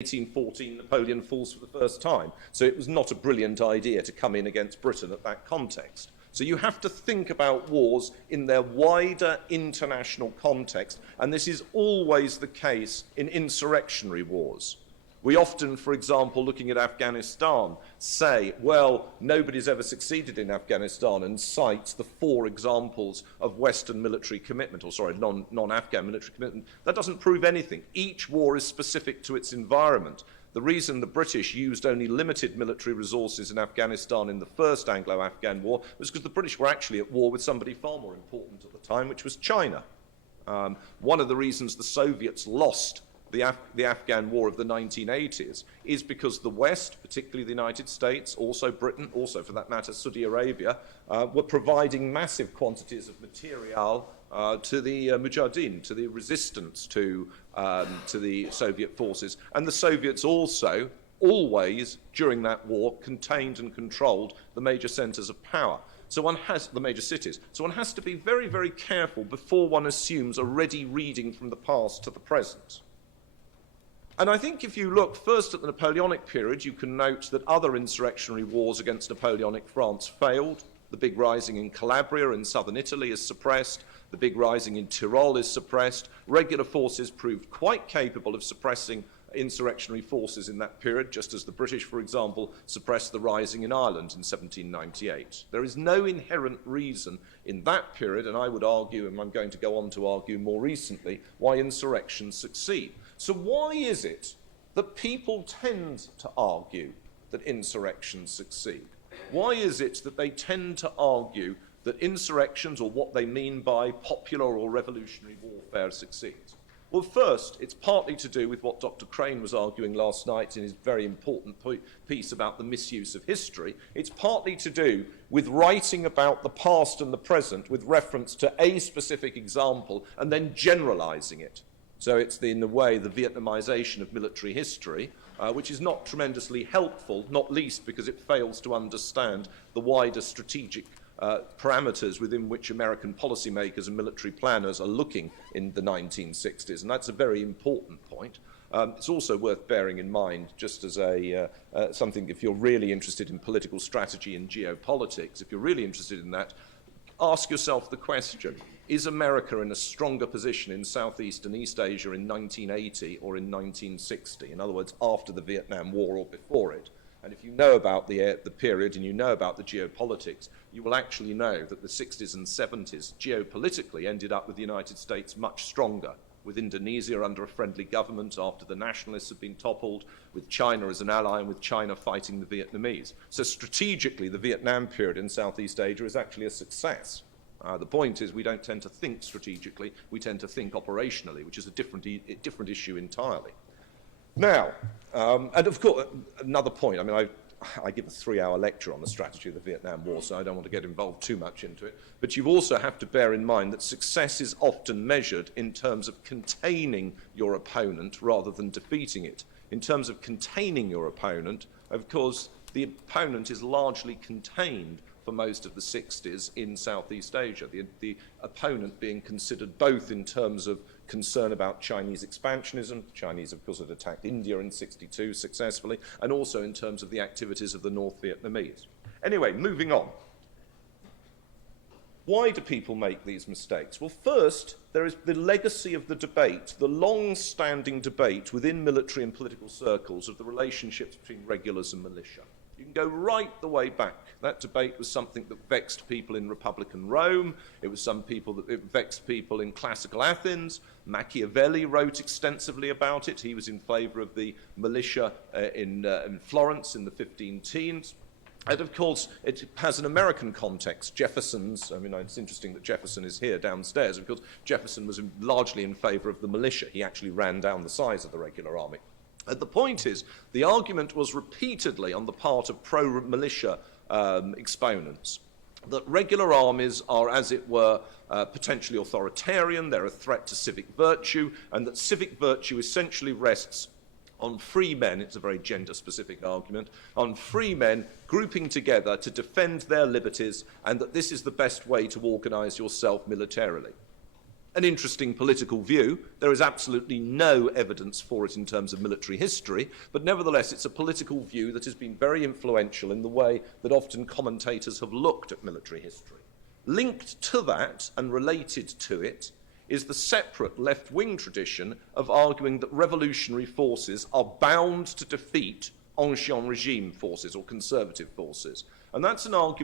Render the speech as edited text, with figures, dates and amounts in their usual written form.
1814, Napoleon falls for the first time. So it was not a brilliant idea to come in against Britain at that context. So you have to think about wars in their wider international context, and this is always the case in insurrectionary wars. We often, for example, looking at Afghanistan, say, well, nobody's ever succeeded in Afghanistan, and cites the 4 examples of Western military commitment, or sorry, non-Afghan military commitment. That doesn't prove anything. Each war is specific to its environment. The reason the British used only limited military resources in Afghanistan in the first Anglo-Afghan war was because the British were actually at war with somebody far more important at the time, which was China. One of the reasons the Soviets lost the Afghan war of the 1980s is because the West, particularly the United States, also Britain, also for that matter Saudi Arabia, were providing massive quantities of material to the Mujahideen, to the resistance to the Soviet forces. And the Soviets also always, during that war, contained and controlled the major centres of power. So one has the major cities. So one has to be very, very careful before one assumes a ready reading from the past to the present. And I think if you look first at the Napoleonic period, you can note that other insurrectionary wars against Napoleonic France failed. The big rising in Calabria in southern Italy is suppressed. The big rising in Tyrol is suppressed. Regular forces proved quite capable of suppressing insurrectionary forces in that period, just as the British, for example, suppressed the rising in Ireland in 1798. There is no inherent reason in that period, and I would argue, and I'm going to go on to argue more recently, why insurrections succeed. So why is it that people tend to argue that insurrections succeed? Why is it that they tend to argue that insurrections, or what they mean by popular or revolutionary warfare, succeeds? Well, first, it's partly to do with what Dr. Crane was arguing last night in his very important piece about the misuse of history. It's partly to do with writing about the past and the present with reference to a specific example and then generalizing it. So it's, in a way, the Vietnamization of military history, which is not tremendously helpful, not least because it fails to understand the wider strategic parameters within which American policymakers and military planners are looking in the 1960s, and that's a very important point. It's also worth bearing in mind, just as something, if you're really interested in political strategy and geopolitics, if you're really interested in that, ask yourself the question, is America in a stronger position in Southeast and East Asia in 1980 or in 1960? In other words, after the Vietnam War or before it? And if you know about the period and you know about the geopolitics, you will actually know that the 60s and 70s geopolitically ended up with the United States much stronger, with Indonesia under a friendly government after the nationalists had been toppled, with China as an ally, and with China fighting the Vietnamese. So strategically, the Vietnam period in Southeast Asia is actually a success. The point is we don't tend to think strategically, we tend to think operationally, which is a different issue entirely. Now, and of course, another point, I mean, I give a 3-hour lecture on the strategy of the Vietnam War, so I don't want to get involved too much into it. But you also have to bear in mind that success is often measured in terms of containing your opponent rather than defeating it. In terms of containing your opponent, of course, the opponent is largely contained for most of the 60s in Southeast Asia, the opponent being considered both in terms of concern about Chinese expansionism. The Chinese, of course, had attacked India in '62 successfully, and also in terms of the activities of the North Vietnamese. Anyway, moving on. Why do people make these mistakes? Well, first, there is the legacy of the debate, the long-standing debate within military and political circles of the relationships between regulars and militia. You can go right the way back. That debate was something that vexed people in Republican Rome. It was it vexed people in classical Athens. Machiavelli wrote extensively about it. He was in favor of the militia in Florence in the 15 teens. And of course, it has an American context. Jefferson's, I mean, it's interesting that Jefferson is here downstairs. Of course, Jefferson was largely in favor of the militia. He actually ran down the size of the regular army. The point is, the argument was repeatedly on the part of pro-militia exponents that regular armies are, as it were, potentially authoritarian, they're a threat to civic virtue, and that civic virtue essentially rests on free men, it's a very gender-specific argument, on free men grouping together to defend their liberties, and that this is the best way to organize yourself militarily. an interesting political view. There is absolutely no evidence for it in terms of military history, but nevertheless it's a political view that has been very influential in the way that often commentators have looked at military history. Linked to that and related to it is the separate left-wing tradition of arguing that revolutionary forces are bound to defeat ancien regime forces or conservative forces. And that's an argument